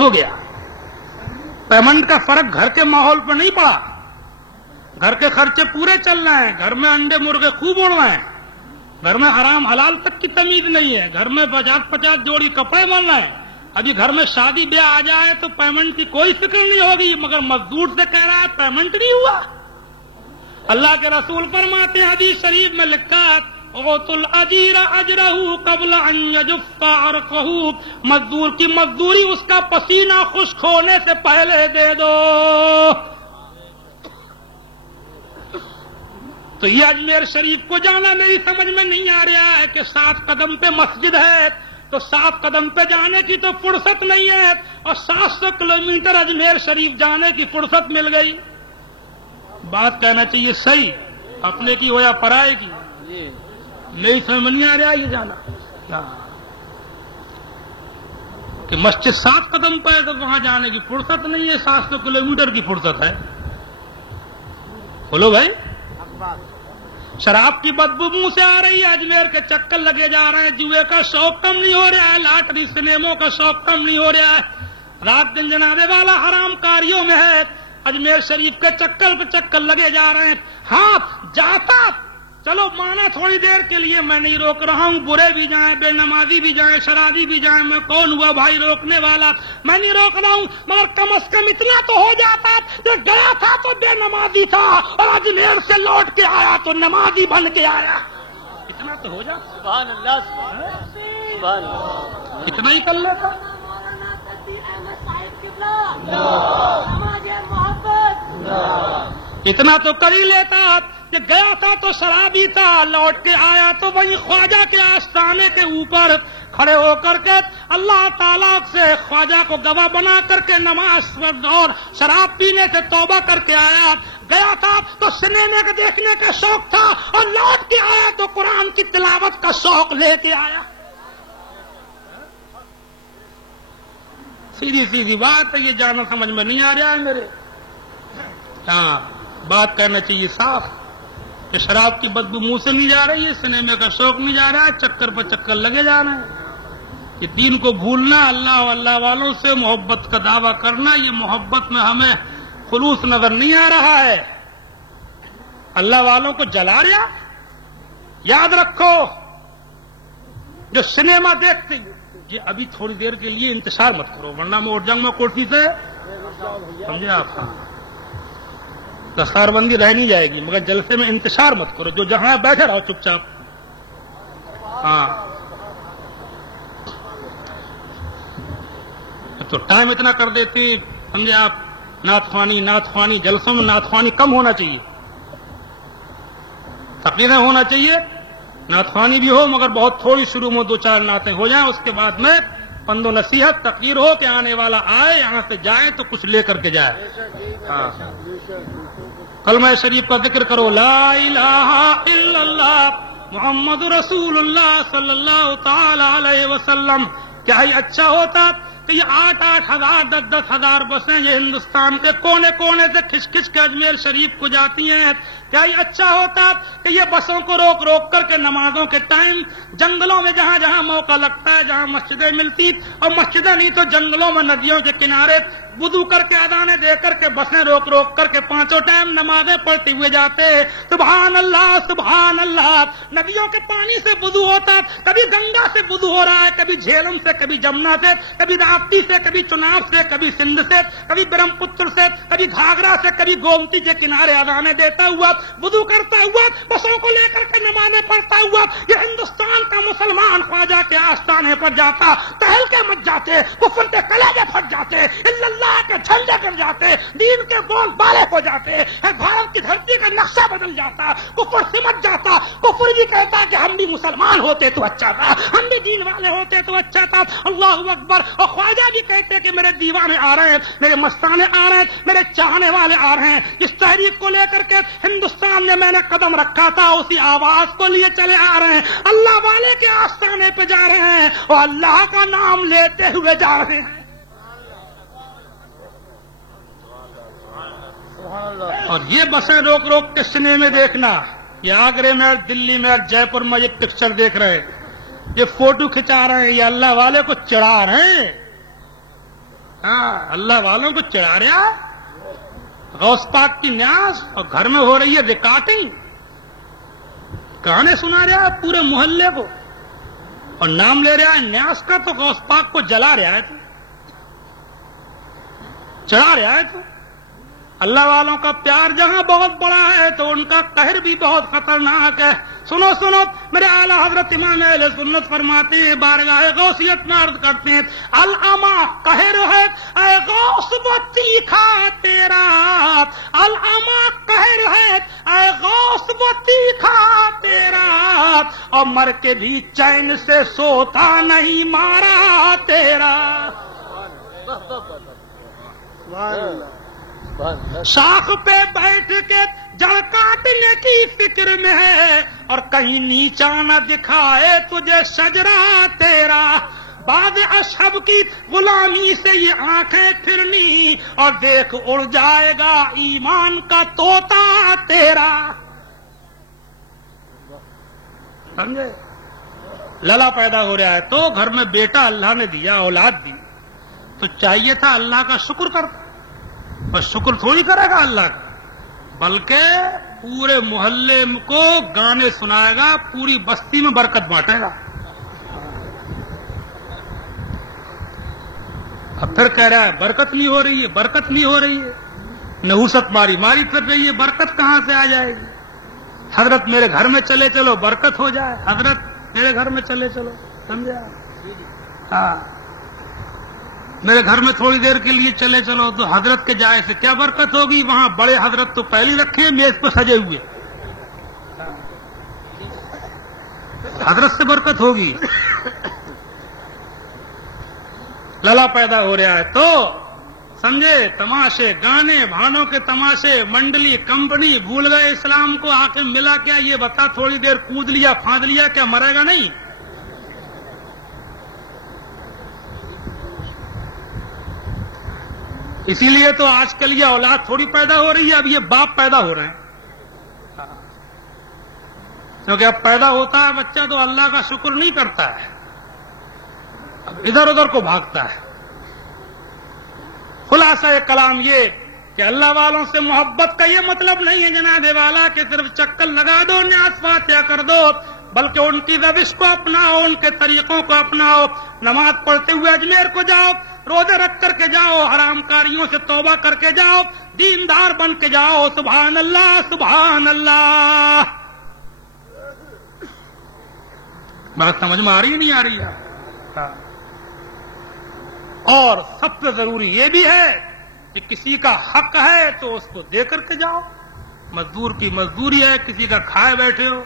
ہو گیا. پیمنٹ کا فرق گھر کے ماحول پر نہیں پڑا. گھر کے خرچے پورے چل رہے ہیں, گھر میں انڈے مرغے خوب اڑ رہے ہیں, گھر میں حرام حلال تک کی تمیز نہیں ہے, گھر میں 50 جوڑی کپڑے بن رہے ہیں. ابھی گھر میں شادی بیاہ آ جائے تو پیمنٹ کی کوئی فکر نہیں ہوگی, مگر مزدور سے کہہ رہا ہے پیمنٹ نہیں ہوا. اللہ کے رسول فرماتے ہیں, حدیث شریف میں لکھا ہے, اعطوا الاجیر اجرہ قبل ان یجف عرقہ, مزدور کی مزدوری اس کا پسینہ خشک ہونے سے پہلے دے دو. تو یہ اجمیر شریف کو جانا میری سمجھ میں نہیں آ رہا ہے کہ 7 قدم پہ مسجد ہے, تو 7 قدم پہ جانے کی تو فرصت نہیں ہے, اور 700 کلومیٹر اجمیر شریف جانے کی فرصت مل گئی. بات کہنا چاہیے صحیح, اپنے کی ہو یا پرائے کی, نہیں سمجھ نہیں آ رہا یہ جانا کہ مسجد 7 قدم پہ ہے تو وہاں جانے کی فرصت نہیں ہے, 700 کلومیٹر کی فرصت ہے. بولو بھائی, شراب کی بدبو منہ سے آ رہی ہے, اجمیر کے چکر لگے جا رہے ہیں, جوئے کا شوق کم نہیں ہو رہا ہے, لاٹری سنیموں کا شوق کم نہیں ہو رہا ہے, رات دن جنازے والا حرام کاریوں میں ہے, اجمیر شریف کے چکر پہ چکر لگے جا رہے ہیں. ہاں جاتا چلو مانا تھوڑی دیر کے لیے, میں نہیں روک رہا ہوں, برے بھی جائیں, بے نمازی بھی جائیں, شرابی بھی جائیں, میں کون ہوا بھائی روکنے والا, میں نہیں روک رہا ہوں, مگر کم از کم اتنا تو ہو جاتا, جو گیا تھا تو بے نمازی تھا اور اجمیر سے لوٹ کے آیا تو نمازی بن کے آیا, اتنا تو ہو جاتا. سبحان اللہ, سبحان اللہ, اتنا ہی کر لیتا. اتنا تو کر ہی لیتا کہ گیا تھا تو شرابی تھا, لوٹ کے آیا تو وہی خواجہ کے آستانے کے اوپر کھڑے ہو کر کے اللہ تعالیٰ سے خواجہ کو گواہ بنا کر کے نماز اور شراب پینے سے توبہ کر کے آیا. گیا تھا تو سنیما کے دیکھنے کا شوق تھا, اور لوٹ کے آیا تو قرآن کی تلاوت کا شوق لے کے آیا. سیدھی سیدھی بات ہے, یہ جانا سمجھ میں نہیں آ رہا ہے میرے. ہاں بات کرنا چاہیے صاف کہ شراب کی بدبو منہ سے نہیں جا رہی ہے, سنیما کا شوق نہیں جا رہا ہے, چکر پر چکر لگے جا رہے ہیں. یہ دین کو بھولنا, اللہ و اللہ والوں سے محبت کا دعویٰ کرنا, یہ محبت میں ہمیں خلوص نظر نہیں آ رہا ہے. اللہ والوں کو جلا رہا. یاد رکھو جو سنیما دیکھتے ہیں, یہ ابھی تھوڑی دیر کے لیے انتشار مت کرو, ورنہ میں اٹھ جاؤں گا کوٹھی سے, سمجھے آپ. دستار بندی رہ نہیں جائے گی, مگر جلسے میں انتشار مت کرو, جو جہاں بیٹھے رہو چپ چاپ. ہاں تو ٹائم اتنا کر دیتے, سمجھے آپ. نعت خوانی جلسوں میں نعت خوانی کم ہونا چاہیے, تقریریں ہونا چاہیے, نعت خوانی بھی ہو مگر بہت تھوڑی, شروع میں 2-4 نعتیں ہو جائیں, اس کے بعد میں پند و نصیحت تقریر ہو کہ آنے والا آئے یہاں سے جائے تو کچھ لے کر کے جائے. ہاں کلمہ شریف کا ذکر کرو, لا الہ الا اللہ محمد رسول اللہ صلی اللہ تعالی علیہ وسلم. کیا ہی اچھا ہوتا کہ یہ 8-8 ہزار 10-10 ہزار بسیں یہ ہندوستان کے کونے کونے سے کھچ کھچ کے اجمیر شریف کو جاتی ہیں. کیا ہی اچھا ہوتا کہ یہ بسوں کو روک روک کر کے نمازوں کے ٹائم جنگلوں میں جہاں جہاں موقع لگتا ہے, جہاں مسجدیں ملتی, اور مسجدیں نہیں تو جنگلوں میں ندیوں کے کنارے وضو کر کے اذانیں دے کر کے بسیں روک روک کر کے 5 ٹائم نمازیں پڑھتے ہوئے جاتے. سبحان اللہ سبحان اللہ. ندیوں کے پانی سے وضو ہوتا, کبھی گنگا سے وضو ہو رہا ہے, کبھی جھیلم سے, کبھی جمنا سے, کبھی راپتی سے, کبھی چناب سے, کبھی سندھ سے, کبھی برہم پتر سے, کبھی گھاگرا سے, کبھی گومتی کے کنارے اذانیں دیتا ہوا, وضو کرتا ہوا, بسوں کو لے کر کے نمازیں پڑھتا ہوا. یہ ہندوستان کا مسلمان خواجہ کے آستانے پر جاتا, ٹہل کے مت جاتے, کفر کے کلیجے پھٹ جاتے, اللہ کے جھنڈے گر جاتے, دین کے بول بالے ہو جاتے, بھارت کی دھرتی کا نقشہ بدل جاتا, کفر سمٹ جاتا. کفر بھی کہتا کہ ہم بھی مسلمان ہوتے تو اچھا تھا, ہم بھی دین والے ہوتے تو اچھا تھا. اللہ اکبر. اور خواجہ بھی کہتے کہ میرے دیوانے آ رہے ہیں, میرے مستانے آ رہے ہیں, میرے چاہنے والے آ رہے ہیں. اس تحریک کو لے کر کے ہندوستان میں میں نے قدم رکھا تھا, اسی آواز کو لیے چلے آ رہے ہیں. اللہ والے کے آستانے پہ جا رہے ہیں اور اللہ کا نام لیتے ہوئے جا رہے ہیں. اور یہ بسیں روک روک کے سنیما دیکھنا, یہ آگرے میں, دلی میں, جے پور میں یہ پکچر دیکھ رہے ہیں, یہ فوٹو کھچا رہے ہیں, یہ اللہ والے کو چڑھا رہے ہیں. اللہ والوں کو چڑھا رہا ہے غوث پاک کی نیاز، اور گھر میں ہو رہی ہے ریکارڈنگ، گانے سنا رہا ہے پورے محلے کو، اور نام لے رہا ہے نیاز کا، تو غوث پاک کو جلا رہا ہے تو چڑھا رہا ہے تو اللہ والوں کا پیار جہاں بہت بڑا ہے تو ان کا قہر بھی بہت خطرناک ہے۔ سنو سنو، میرے اعلیٰ حضرت امام اہل سنت فرماتے ہیں، بارگاہ غوثیت میں عرض کرتے ہیں، العما قہر ہے اے غوث وہ تیکھا تیرا، العما قہر ہے اے غوث وہ تیکھا تیرا، اور مر کے بھی چین سے سوتا نہیں مارا تیرا۔ شاخ پہ بیٹھ کے جڑ کاٹنے کی فکر میں ہے، اور کہیں نیچا نہ دکھائے تجھے شجرہ تیرا، بعد اشہب کی غلامی سے یہ آنکھیں پھرنی، اور دیکھ اڑ جائے گا ایمان کا طوطا تیرا۔ سمجھے؟ للا پیدا ہو رہا ہے تو گھر میں بیٹا اللہ نے دیا، اولاد دی، تو چاہیے تھا اللہ کا شکر کر، بس شکر تھوڑی کرے گا اللہ کا، بلکہ پورے محلے کو گانے سنائے گا، پوری بستی میں برکت بانٹے گا۔ اب پھر کہہ رہا ہے برکت نہیں ہو رہی ہے، برکت نہیں ہو رہی ہے، نحوست ماری پھر رہی ہے، برکت کہاں سے آ جائے گی؟ حضرت میرے گھر میں چلے چلو برکت ہو جائے، حضرت میرے گھر میں چلے چلو، سمجھا؟ ہاں، میرے گھر میں تھوڑی دیر کے لیے چلے چلو تو حضرت کے جائے سے کیا برکت ہوگی؟ وہاں بڑے حضرت تو پہلے رکھے ہیں میز پہ سجے ہوئے، حضرت سے برکت ہوگی۔ للا پیدا ہو رہا ہے تو سمجھے، تماشے، گانے بھانوں کے تماشے، منڈلی، کمپنی، بھول گئے اسلام کو، آخر ملا کیا؟ یہ بتا، تھوڑی دیر کود لیا پھاند لیا، کیا مرے گا نہیں؟ اسی لیے تو آج کل یہ اولاد تھوڑی پیدا ہو رہی ہے، اب یہ باپ پیدا ہو رہے ہیں، کیونکہ اب پیدا ہوتا ہے بچہ تو اللہ کا شکر نہیں کرتا ہے، اب ادھر ادھر کو بھاگتا ہے۔ خلاصہ کلام یہ کہ اللہ والوں سے محبت کا یہ مطلب نہیں ہے جناب والا کہ صرف چکر لگا دو، نیاز فاتحہ کر دو، بلکہ ان کی روش کو اپناؤ، ان کے طریقوں کو اپناؤ، نماز پڑھتے ہوئے اجمیر کو جاؤ، روزے رکھ کر کے جاؤ، حرام کاریوں سے توبہ کر کے جاؤ، دیندار بن کے جاؤ، سبحان اللہ سبحان اللہ۔ بات سمجھ میں آ رہی ہے نہیں آ رہی ہے؟ اور سب سے ضروری یہ بھی ہے کہ کسی کا حق ہے تو اس کو دے کر کے جاؤ، مزدور کی مزدوری ہے، کسی کا کھائے بیٹھے ہو،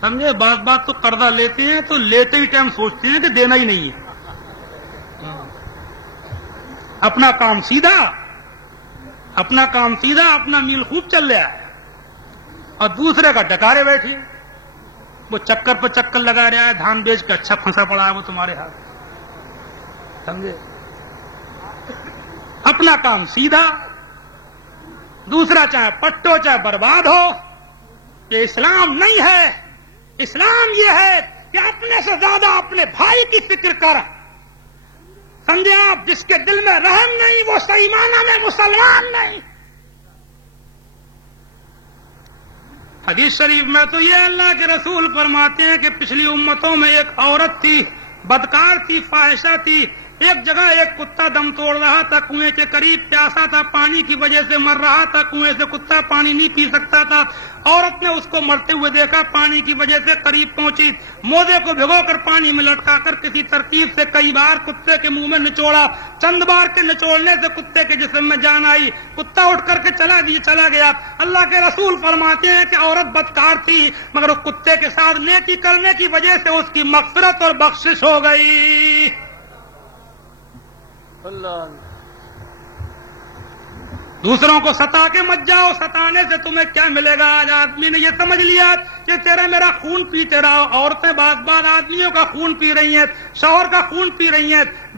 سمجھے؟ بات تو قرضہ لیتے ہیں تو لیتے ہی ٹائم سوچتے ہیں کہ دینا ہی نہیں ہے، اپنا کام سیدھا، اپنا کام سیدھا، اپنا میل خوب چل رہا ہے، اور دوسرے کا ڈکارے بیٹھے، وہ چکر پہ چکر لگا رہا ہے، دھان بیچ کے اچھا پھنسا پڑا ہے وہ تمہارے ہاتھ، سمجھے؟ اپنا کام سیدھا، دوسرا چاہے پٹو چاہے برباد ہو۔ یہ اسلام نہیں ہے، اسلام یہ ہے کہ اپنے سے زیادہ اپنے بھائی کی فکر کر، سمجھے آپ؟ جس کے دل میں رحم نہیں وہ صحیح معنی میں مسلمان نہیں۔ حدیث شریف میں تو یہ اللہ کے رسول فرماتے ہیں کہ پچھلی امتوں میں ایک عورت تھی، بدکار تھی، فاحشہ تھی، ایک جگہ ایک کتا دم توڑ رہا تھا، کنویں کے قریب پیاسا تھا، پانی کی وجہ سے مر رہا تھا، کنویں سے کتا پانی نہیں پی سکتا تھا، عورت نے اس کو مرتے ہوئے دیکھا، پانی کی وجہ سے قریب پہنچی، موزے کو بھگو کر پانی میں لٹکا کر کسی ترتیب سے کئی بار کتے کے منہ میں نچوڑا، چند بار کے نچوڑنے سے کتے کے جسم میں جان آئی، کتا اٹھ کر کے چلا گیا۔ اللہ کے رسول فرماتے ہیں کہ عورت بدکار تھی، مگر اس کتے کے ساتھ نیکی کرنے کی وجہ سے اس کی مغفرت اور بخشش ہو گئی۔ دوسروں کو ستا کے مت جاؤ، ستانے سے تمہیں کیا ملے گا؟ آج آدمی نے یہ سمجھ لیا کہ تیرا میرا خون پیتے رہو، عورتیں بعض آدمیوں کا خون پی رہی ہیں، شوہر کا خون پی رہی ہیں،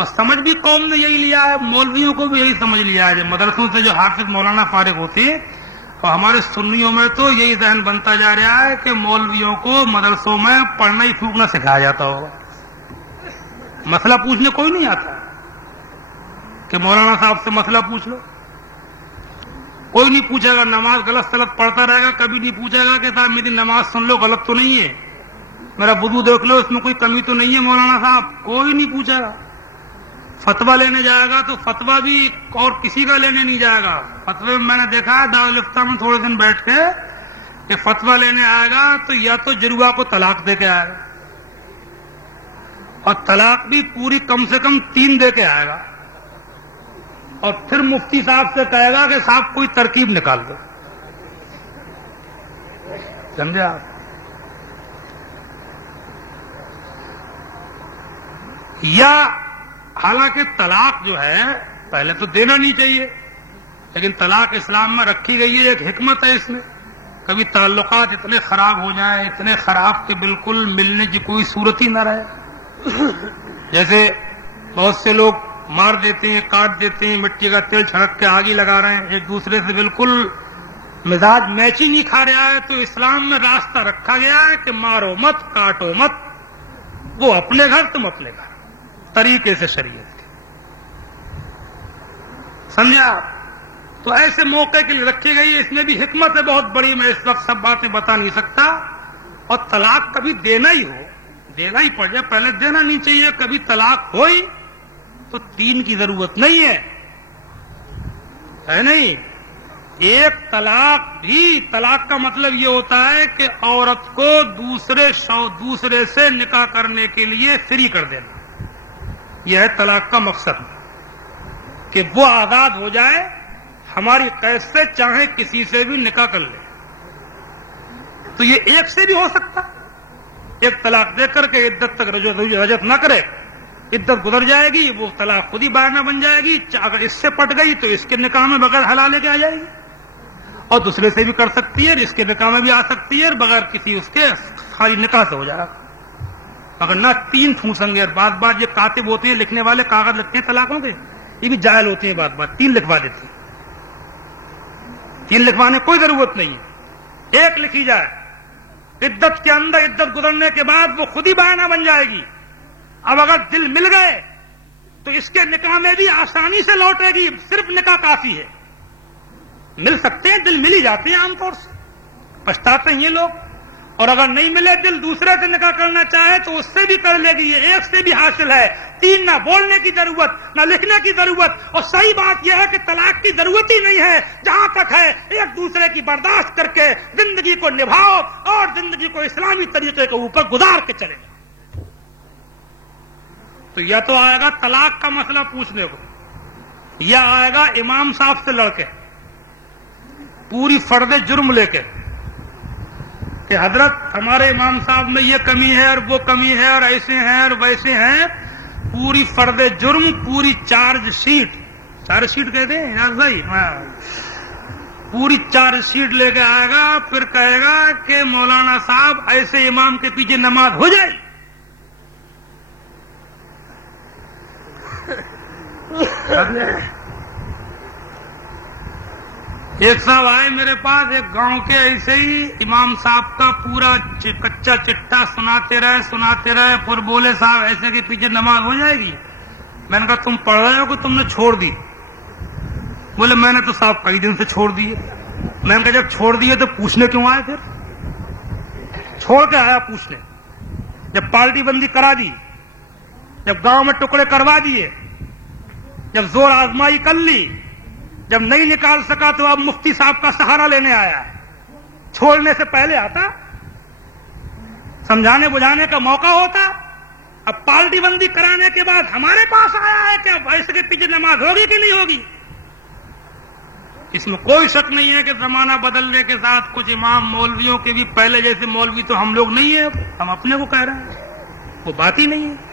اور سمجھ بھی قوم نے یہی لیا ہے، مولویوں کو بھی یہی سمجھ لیا ہے. مدرسوں سے جو حافظ مولانا فارغ ہوتے ہیں اور ہمارے سنیوں میں تو یہی ذہن بنتا جا رہا ہے کہ مولویوں کو مدرسوں میں پڑھنا ہی پھونکنا سکھایا جاتا ہوگا. مسئلہ پوچھنے کوئی نہیں آتا کہ مولانا صاحب سے مسئلہ پوچھ لو. کوئی نہیں پوچھے گا. نماز غلط سلط پڑھتا رہے گا، کبھی نہیں پوچھے گا کہ صاحب میری نماز سن لو غلط تو نہیں ہے، میرا وضو دیکھ لو اس میں کوئی کمی تو نہیں ہے مولانا صاحب. کوئی نہیں پوچھے گا. فتویٰ لینے جائے گا تو فتویٰ بھی اور کسی کا لینے نہیں جائے گا. فتوے میں نے دیکھا ہے دارالفتہ میں تھوڑے دن بیٹھ کے کہ فتویٰ لینے آئے گا تو یا تو جروا کو طلاق دے کے آئے گا، اور طلاق بھی پوری کم سے کم 3 دے کے آئے گا، اور پھر مفتی صاحب سے کہے گا کہ صاحب کوئی ترکیب نکال دو. سمجھے آپ؟ یا حالانکہ طلاق جو ہے پہلے تو دینا نہیں چاہیے، لیکن طلاق اسلام میں رکھی گئی ہے، ایک حکمت ہے اس میں. کبھی تعلقات اتنے خراب ہو جائیں، اتنے خراب کہ بالکل ملنے کی کوئی صورت ہی نہ رہے. جیسے بہت سے لوگ مار دیتے ہیں، کاٹ دیتے ہیں، مٹی کا تیل چھڑک کے آگ ہی لگا رہے ہیں، ایک دوسرے سے بالکل مزاج میچ ہی نہیں کھا رہا ہے. تو اسلام میں راستہ رکھا گیا ہے کہ مارو مت، کاٹو مت، وہ اپنے گھر تم اپنے گھر، طریقے سے شریعت کے. سمجھا آپ؟ تو ایسے موقع کے لیے رکھی گئی ہے. اس میں بھی حکمت ہے بہت بڑی، میں اس وقت سب باتیں بتا نہیں سکتا. اور طلاق کبھی دینا ہی ہو، دینا ہی پڑ جائے، پہلے دینا نہیں چاہیے. کبھی طلاق ہوئی تو 3 کی ضرورت نہیں ہے نہیں. ایک طلاق بھی، طلاق کا مطلب یہ ہوتا ہے کہ عورت کو دوسرے سے نکاح کرنے کے لیے فری کر دینا. یہ ہے طلاق کا مقصد، کہ وہ آزاد ہو جائے، ہماری قید سے چاہے کسی سے بھی نکاح کر لے. تو یہ ایک سے بھی ہو سکتا، ایک طلاق دے کر کے عدت تک رجعت نہ کرے، عدت گزر جائے گی، وہ طلاق خود ہی بائنا بن جائے گی. اگر اس سے پٹ گئی تو اس کے نکاح میں بغیر حلالے کے آ جائے گی، اور دوسرے سے بھی کر سکتی ہے، اس کے نکاح میں بھی آ سکتی ہے، بغیر کسی اس کے خالی نکاح سے ہو جائے گا. مگر نہ 3 ٹھونسیں گے. بات بات یہ کاتب ہوتے ہیں، لکھنے والے کاغذ لکھتے ہیں طلاقوں کے، یہ بھی جاہل ہوتے ہیں. بات بات 3 لکھوا دیتے ہیں. 3 لکھوانے کوئی ضرورت نہیں ہے، 1 لکھی جائے. عدت کے اندر، عدت گزرنے کے بعد وہ خود ہی بائنا بن جائے گی. اب اگر دل مل گئے تو اس کے نکاح میں بھی آسانی سے لوٹے گی. صرف نکاح کافی ہے. مل سکتے ہیں، دل مل ہی جاتے ہیں عام طور سے، پچھتاتے ہیں یہ لوگ. اور اگر نہیں ملے دل، دوسرے سے نکاح کرنا چاہے تو اس سے بھی کر لے گی. یہ 1 سے بھی حاصل ہے. 3 نہ بولنے کی ضرورت، نہ لکھنے کی ضرورت. اور صحیح بات یہ ہے کہ طلاق کی ضرورت ہی نہیں ہے. جہاں تک ہے ایک دوسرے کی برداشت کر کے زندگی کو نبھاؤ اور زندگی کو اسلامی طریقے کے اوپر گزار کے چلے. تو یا تو آئے گا طلاق کا مسئلہ پوچھنے کو، یا آئے گا امام صاحب سے لڑ کے پوری فرد جرم لے کے کہ حضرت ہمارے امام صاحب میں یہ کمی ہے اور وہ کمی ہے اور ایسے ہیں اور ویسے ہیں. پوری فرد جرم، پوری چارج شیٹ کہتے ہیں یار بھائی، پوری چارج شیٹ لے کے آئے گا. پھر کہے گا کہ مولانا صاحب ایسے امام کے پیچھے نماز ہو جائے. ایک صاحب آئے میرے پاس، ایک گاؤں کے، ایسے ہی امام صاحب کا پورا کچا چٹا سناتے رہے. پھر بولے صاحب ایسے کے پیچھے نماز ہو جائے گی. میں نے کہا تم پڑھ رہے ہو کہ تم نے چھوڑ دی؟ بولے میں نے تو صاحب کئی دن سے چھوڑ دیے. میں نے کہا جب چھوڑ دیے تو پوچھنے کیوں آئے؟ پھر چھوڑ کے آیا پوچھنے. جب پارٹی بندی کرا دی، جب گاؤں میں ٹکڑے کروا دیے، جب زور آزمائی کر لی، جب نہیں نکال سکا تو اب مفتی صاحب کا سہارا لینے آیا ہے. چھوڑنے سے پہلے آتا، سمجھانے بجھانے کا موقع ہوتا. اب پارٹی بندی کرانے کے بعد ہمارے پاس آیا ہے کہ اب ایسے کے پیچھے نماز ہوگی کہ نہیں ہوگی. اس میں کوئی شک نہیں ہے کہ زمانہ بدلنے کے ساتھ کچھ امام مولویوں کے بھی پہلے جیسے مولوی تو ہم لوگ نہیں ہیں، ہم اپنے کو کہہ رہے ہیں، وہ بات ہی نہیں ہے.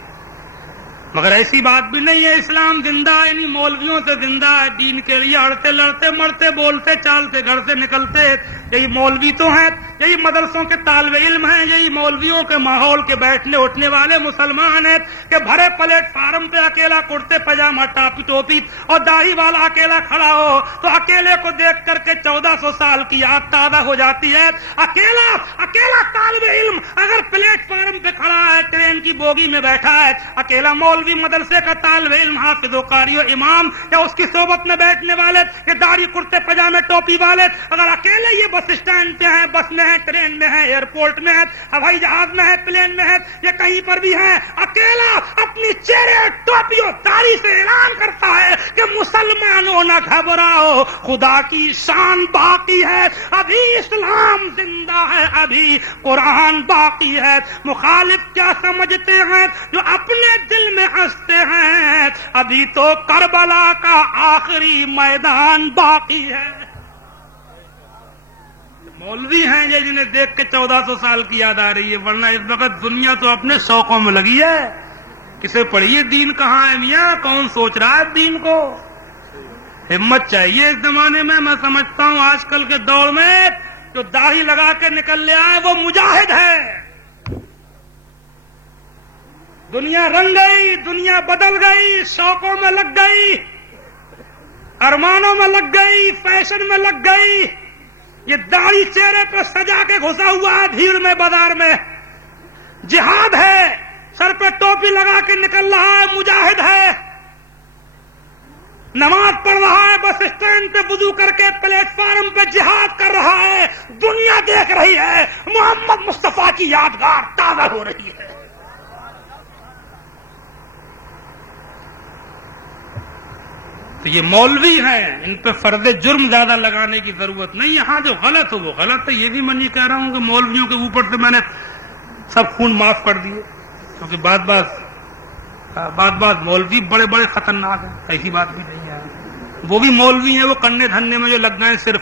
مگر ایسی بات بھی نہیں ہے. اسلام زندہ ہے، انہیں مولویوں سے زندہ ہے. دین کے لیے اڑتے لڑتے مرتے، بولتے چالتے، گھر سے نکلتے یہی مولوی تو ہیں، یہی مدرسوں کے طالب علم ہیں، یہی مولویوں کے ماحول کے بیٹھنے اٹھنے والے مسلمان ہیں کہ بھرے پلیٹ فارم پہ اکیلا کرتے پاجامہ ٹوپی اور داڑھی والا اکیلا کھڑا ہو تو اکیلے کو دیکھ کر کے 1400 سال کی یاد تازہ ہو جاتی ہے۔ اکیلا طالب علم اگر پلیٹ فارم پہ کھڑا ہے، ٹرین کی بوگی میں بیٹھا ہے، اکیلا مولوی مدرسے کا طالب علم حافظ و قاری و امام یا اس کی صحبت میں بیٹھنے والے یہ داڑھی کرتے پاجامے ٹوپی والے اگر اکیلے یہ بس اسٹینڈ پہ ہیں، بس میں ہے، ٹرین میں ہے، ایئرپورٹ میں ہے، ہوائی جہاز میں ہے، پلین میں ہے، یہ کہیں پر بھی ہے، اکیلا اپنی چہرے ٹوپی اور داڑھی سے اعلان کرتا ہے کہ مسلمانوں نہ گھبراؤ، خدا کی شان باقی ہے، ابھی اسلام زندہ ہے، ابھی قرآن باقی ہے۔ مخالف کیا سمجھتے ہیں جو اپنے دل میں ہنستے ہیں، ابھی تو کربلا کا آخری میدان باقی ہے۔ مولوی ہیں یہ جنہیں دیکھ کے 1400 سال کی یاد آ رہی ہے، ورنہ اس وقت دنیا تو اپنے شوقوں میں لگی ہے۔ کسے پڑھیے دین کہاں ہے میاں، کون سوچ رہا ہے دین کو؟ ہمت چاہیے اس زمانے میں۔ میں سمجھتا ہوں آج کل کے دور میں جو داڑھی لگا کے نکل لے آئے وہ مجاہد ہے۔ دنیا رنگ گئی، دنیا بدل گئی، شوقوں میں لگ گئی، ارمانوں میں لگ گئی، فیشن میں لگ گئی۔ یہ داڑھی چہرے پہ سجا کے گھسا ہوا ہے بھیڑ میں، بازار میں۔ جہاد ہے، سر پہ ٹوپی لگا کے نکل رہا ہے، مجاہد ہے۔ نماز پڑھ رہا ہے، بس اسٹینڈ پہ وضو کر کے پلیٹ فارم پہ جہاد کر رہا ہے۔ دنیا دیکھ رہی ہے، محمد مصطفیٰ کی یادگار تازہ ہو رہی ہے۔ تو یہ مولوی ہیں، ان پہ فرض جرم زیادہ لگانے کی ضرورت نہیں۔ یہاں جو غلط ہو وہ غلط ہے، یہ بھی میں نہیں کہہ رہا ہوں کہ مولویوں کے اوپر سے میں نے سب خون معاف کر دیے، کیونکہ بعض مولوی بڑے بڑے خطرناک ہیں، ایسی بات بھی نہیں ہے۔ وہ بھی مولوی ہیں، وہ کنے دھنے میں جو لگ گئے، صرف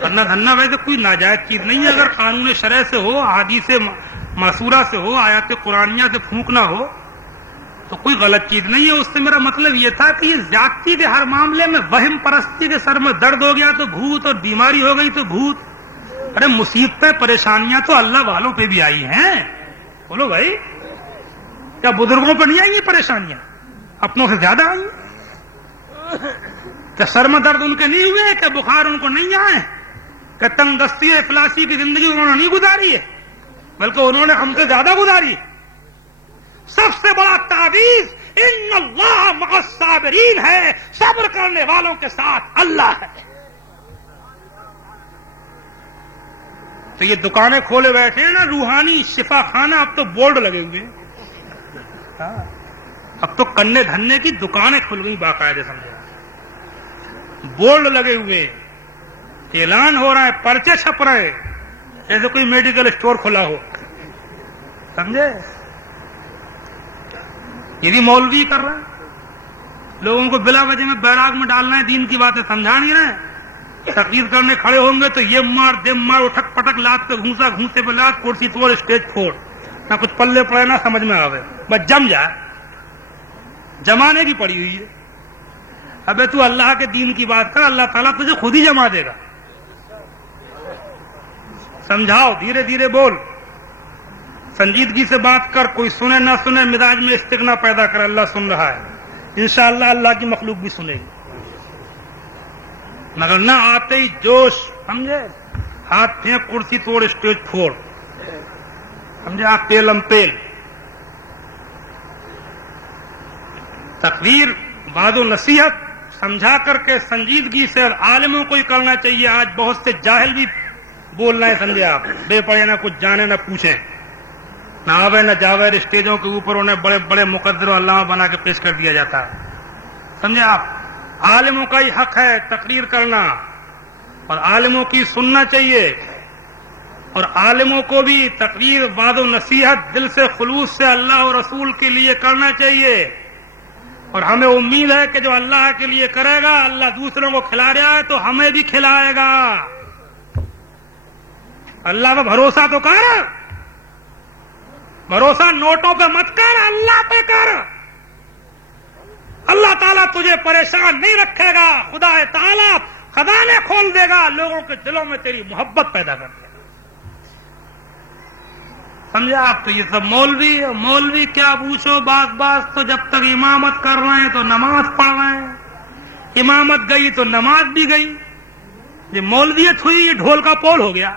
کرنا دھنا ویسے کوئی ناجائز چیز نہیں ہے، اگر قانون شرع سے ہو، احادیث معصورہ سے ہو، آیات قرآنیہ سے پھونکنا ہو تو کوئی غلط چیز نہیں ہے۔ اس سے میرا مطلب یہ تھا کہ یہ زیادتی کے ہر معاملے میں وہم پرستی کے سر میں درد ہو گیا تو بھوت، اور بیماری ہو گئی تو بھوت۔ ارے مصیبتیں پریشانیاں تو اللہ والوں پہ بھی آئی ہیں، بولو بھائی، کیا بزرگوں پہ نہیں آئی ہیں پریشانیاں؟ اپنوں سے زیادہ آئی؟ کیا سر میں درد ان کے نہیں ہوئے؟ کیا بخار ان کو نہیں آئے؟ کیا تنگ دستی افلاسی کی زندگی انہوں نے نہیں گزاری ہے؟ بلکہ انہوں نے ہم سے زیادہ گزاری۔ سب سے بڑا تعویذ ان اللہ مع الصابرین ہے، صبر کرنے والوں کے ساتھ اللہ ہے۔ تو یہ دکانیں کھولے بیٹھے ہیں نا، روحانی شفا خانہ، اب تو بورڈ لگے ہوئے ہیں، اب تو کنے دھنے کی دکانیں کھل گئی باقاعدہ، سمجھے، بورڈ لگے ہوئے، اعلان ہو رہا ہے، پرچے چھپ رہے جیسے کوئی میڈیکل اسٹور کھلا ہو، سمجھے۔ یہ بھی مولوی کر رہا ہے، لوگوں کو بلا وجہ میں بیراگ میں ڈالنا ہے، دین کی باتیں سمجھا نہیں رہے۔ تقریر کرنے کھڑے ہوں گے تو یہ مار دم مار، اٹھک پٹک، لات پہ گھونسا، گھونسے پہ لات، کرسی توڑ، اسٹیج پھوڑ، نہ کچھ پلے پڑے نہ سمجھ میں آوے، بس جم جائے، جمانے کی پڑی ہوئی ہے۔ ابے تو اللہ کے دین کی بات کر، اللہ تعالیٰ تجھے خود ہی جما دے گا۔ سمجھاؤ، دھیرے دھیرے بول، سنجیدگی سے بات کر، کوئی سنے نہ سنے، مزاج میں استغنا پیدا کر، اللہ سن رہا ہے، انشاءاللہ اللہ کی مخلوق بھی سنے گی، مگر نہ آتے ہی جوش، سمجھے، ہاتھ پھینک، کرسی توڑ، اسٹیج پھوڑ، سمجھے، آپ پیلم پیل۔ تقریر، وعظ و نصیحت سمجھا کر کے سنجیدگی سے عالموں کو ہی کرنا چاہیے۔ آج بہت سے جاہل بھی بول رہے ہیں، سمجھے آپ، بے پڑھے نہ کچھ جانے نہ پوچھیں، نہ آوے نہ جاوے، اسٹیجوں کے اوپر انہیں بڑے بڑے مقدر و علامہ بنا کے پیش کر دیا جاتا ہے، سمجھے آپ۔ عالموں کا ہی حق ہے تقریر کرنا، اور عالموں کی سننا چاہیے، اور عالموں کو بھی تقریر، وعظ و نصیحت دل سے خلوص سے اللہ اور رسول کے لیے کرنا چاہیے، اور ہمیں امید ہے کہ جو اللہ کے لیے کرے گا، اللہ دوسروں کو کھلا رہا ہے تو ہمیں بھی کھلائے گا۔ اللہ پہ بھروسہ تو کر، بھروسہ نوٹوں پہ مت کر، اللہ پہ کر، اللہ تعالیٰ تجھے پریشان نہیں رکھے گا۔ خدا تعالیٰ خزانے کھول دے گا، لوگوں کے دلوں میں تیری محبت پیدا کر دے گا. سمجھا آپ؟ تو یہ سب مولوی کیا پوچھو، بعض تو جب تک امامت کر رہے ہیں تو نماز پڑھ رہے ہیں، امامت گئی تو نماز بھی گئی. یہ مولویت ہوئی، یہ ڈھول کا پول ہو گیا.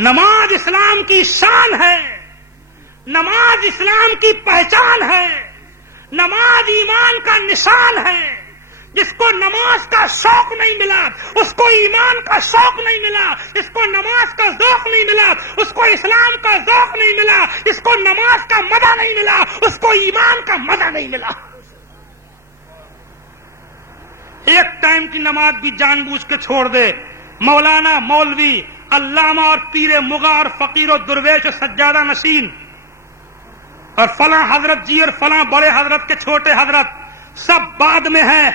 نماز اسلام کی شان ہے، نماز اسلام کی پہچان ہے، نماز ایمان کا نشان ہے. جس کو نماز کا شوق نہیں ملا، اس کو ایمان کا شوق نہیں ملا، اس کو نماز کا ذوق نہیں ملا، اس کو اسلام کا ذوق نہیں ملا، اس کو نماز کا مزہ نہیں ملا، اس کو ایمان کا مزہ نہیں ملا. ایک ٹائم کی نماز بھی جان بوجھ کے چھوڑ دے. مولانا، مولوی، علامہ اور پیر مغا اور فقیر و درویش اور سجادہ نشین اور فلاں حضرت جی اور فلاں بڑے حضرت کے چھوٹے حضرت سب بعد میں ہیں،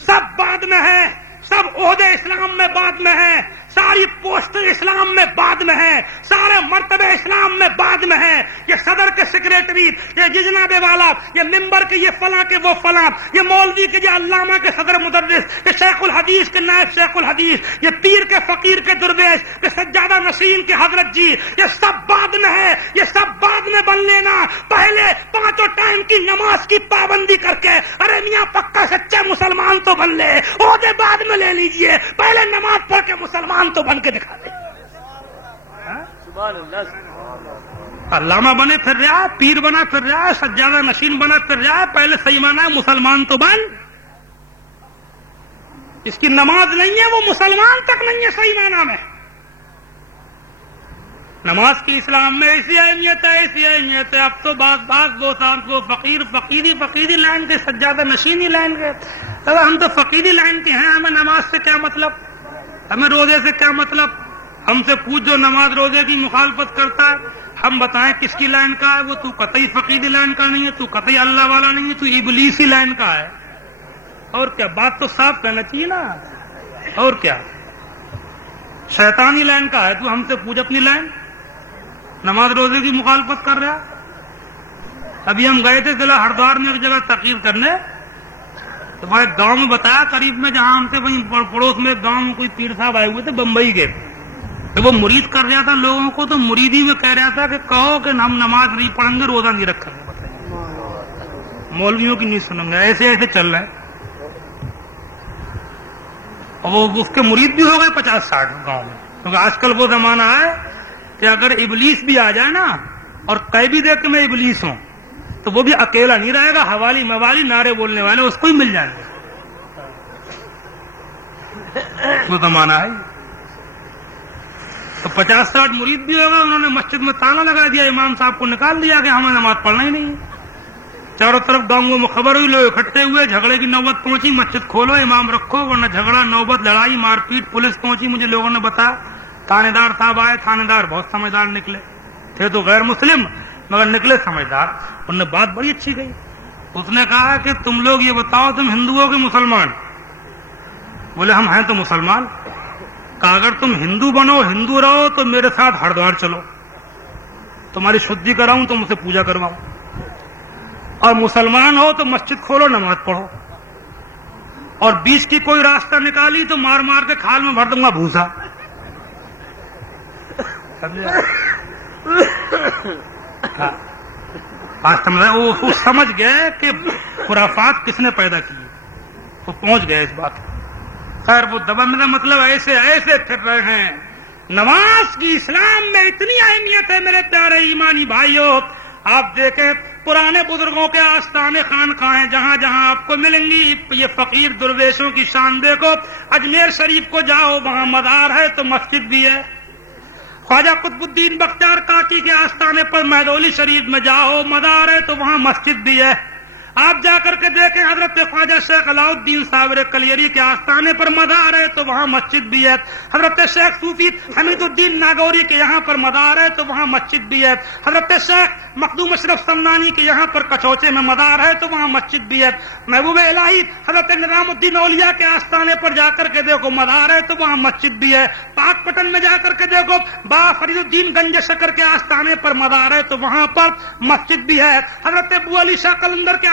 سب بعد میں ہیں، سب عہدے اسلام میں بعد میں ہیں، ساری پوسٹیں اسلام میں بعد میں ہیں، سارے مرتبے اسلام میں بعد میں ہیں. یہ صدر کے سیکریٹری، یہ جناب والا، یہ ممبر کے یہ فلاں کے وہ فلاں، یہ مولوی کے یہ علامہ کے صدر مدرس، یہ شیخ الحدیث کے نائب شیخ الحدیث، یہ پیر کے فقیر کے درویش، یہ سجادہ نشین کے حضرت جی، یہ سب بعد میں ہے. یہ سب بعد میں بن لینا. پہلے 5 ٹائم کی نماز کی پابندی کر کے ارے میاں پکا سچے مسلمان تو بن لے، عہدے بعد میں لے لیجئے، پہلے نماز پڑھ کے مسلمان تو بن کے دکھا دے. علامہ بنے پھر رہا، پیر بنا پھر رہا، سجادہ نشین بنا پھر رہا، پہلے صحیح مانا ہے مسلمان تو بن. اس کی نماز نہیں ہے وہ مسلمان تک نہیں ہے صحیح مانا میں. نماز کی اسلام میں ایسی اہمیت ہے، ایسی اہمیت ہے. اب تو بعض وہ فقیری لائن کے، سجادہ نشینی لائن کے. ہم تو فقیری لائن کے ہیں، ہمیں نماز سے کیا مطلب، ہمیں روزے سے کیا مطلب. ہم سے پوچھ جو نماز روزے کی مخالفت کرتا ہے، ہم بتائیں کس کی لائن کا ہے وہ. تو قطعی فقیری لائن کا نہیں ہے، تو قطعی اللہ والا نہیں ہے، تو ابلیسی لائن کا ہے. اور کیا، بات تو صاف کہنا چاہیے نا. اور کیا، شیطانی لائن کا ہے. تو ہم سے پوچھ اپنی لائن. نماز روزے کی مخالفت کر رہا. ابھی ہم گئے تھے ضلع ہردوار میں ایک جگہ تقریر کرنے، تو وہ ایک گاؤں میں بتایا قریب میں جہاں ہم سے وہیں پڑوس میں ایک گاؤں میں کوئی پیر صاحب آئے ہوئے تھے بمبئی کے. تو وہ مرید کر رہا تھا لوگوں کو، تو مریدی میں کہہ رہا تھا کہ کہو کہ ہم نماز نہیں پڑھیں گے، روزہ نہیں رکھیں گے. بتائیے، مولویوں کی نہیں سنیں گے، ایسے چل رہا ہے. اور وہ اس کے مرید بھی ہو گئے 50-60 گاؤں میں. کیونکہ آج کل وہ زمانہ ہے کہ اگر ابلیس بھی آ جائے نا اور کہہ بھی دے کہ میں ابلیس ہوں، تو وہ بھی اکیلا نہیں رہے گا، حوالی موالی نعرے بولنے والے اس کو ہی مل جائیں گے. وہ زمانہ ہے. تو 50-60 مرید بھی ہوگا، انہوں نے مسجد میں تالا لگا دیا، امام صاحب کو نکال دیا کہ ہمیں نماز پڑھنا ہی نہیں. چاروں طرف گاؤں میں خبر ہوئی، لوگ اکٹھے ہوئے، جھگڑے کی نوبت پہنچی، مسجد کھولو، امام رکھو ورنہ جھگڑا، نوبت، لڑائی، مار پیٹ، پولیس پہنچی. مجھے لوگوں نے بتایا تھانے دار صاحب آئے، تھانے دار بہت سمجھدار نکلے، تھے تو غیر مسلم مگر نکلے سمجھدار. انہوں نے بات بڑی اچھی کہی. اس نے کہا کہ تم لوگ یہ بتاؤ تم ہندو ہو کہ مسلمان؟ بولے ہم ہیں تو مسلمان. کہا اگر تم ہندو بنو، ہندو رہو تو میرے ساتھ ہردوار چلو، تمہاری شدھی کراؤں، تم اسے پوجا کرواؤں. اور مسلمان ہو تو مسجد کھولو، نماز پڑھو. اور بیچ کی کوئی راستہ نکالی تو مار مار کے کھال میں بھر دوں گا بھوسا. وہ سمجھ گئے کہ خرافات کس نے پیدا کی، وہ پہنچ گئے اس بات. خیر وہ دبندہ مطلب ایسے پھر رہے ہیں. نماز کی اسلام میں اتنی اہمیت ہے میرے پیارے ایمانی بھائیوں. آپ دیکھیں پرانے بزرگوں کے آستانے خانقاہیں جہاں جہاں آپ کو ملیں گی، یہ فقیر درویشوں کی شان دیکھو. اجمیر شریف کو جاؤ، وہاں مزار ہے تو مسجد بھی ہے. خواجہ قطب الدین بختیار کاکی کے آستانے پر مہدولی شریف میں جاؤ، مزار ہے تو وہاں مسجد بھی ہے. آپ جا کر کے دیکھیں حضرت خواجہ شیخ علاؤالدین صابر کلیری کے آستانے پر مزار ہے تو وہاں مسجد بھی ہے. حضرت شیخ صوفی حمید الدین ناگوری کے یہاں پر مزار ہے تو وہاں مسجد بھی ہے. حضرت شیخ مخدوم اشرف سمنانی کے یہاں پر کچوچے میں مزار ہے تو وہاں مسجد بھی ہے. محبوب الہی حضرت نظام الدین اولیاء کے آستانے پر جا کر کے دیکھو مزار ہے تو وہاں مسجد بھی ہے. پاک پٹن میں جا کر کے دیکھو با فرید الدین گنج شکر کے آستانے پر مزار ہے تو وہاں پر مسجد بھی ہے. حضرت ابو علی شاہ قلندر کے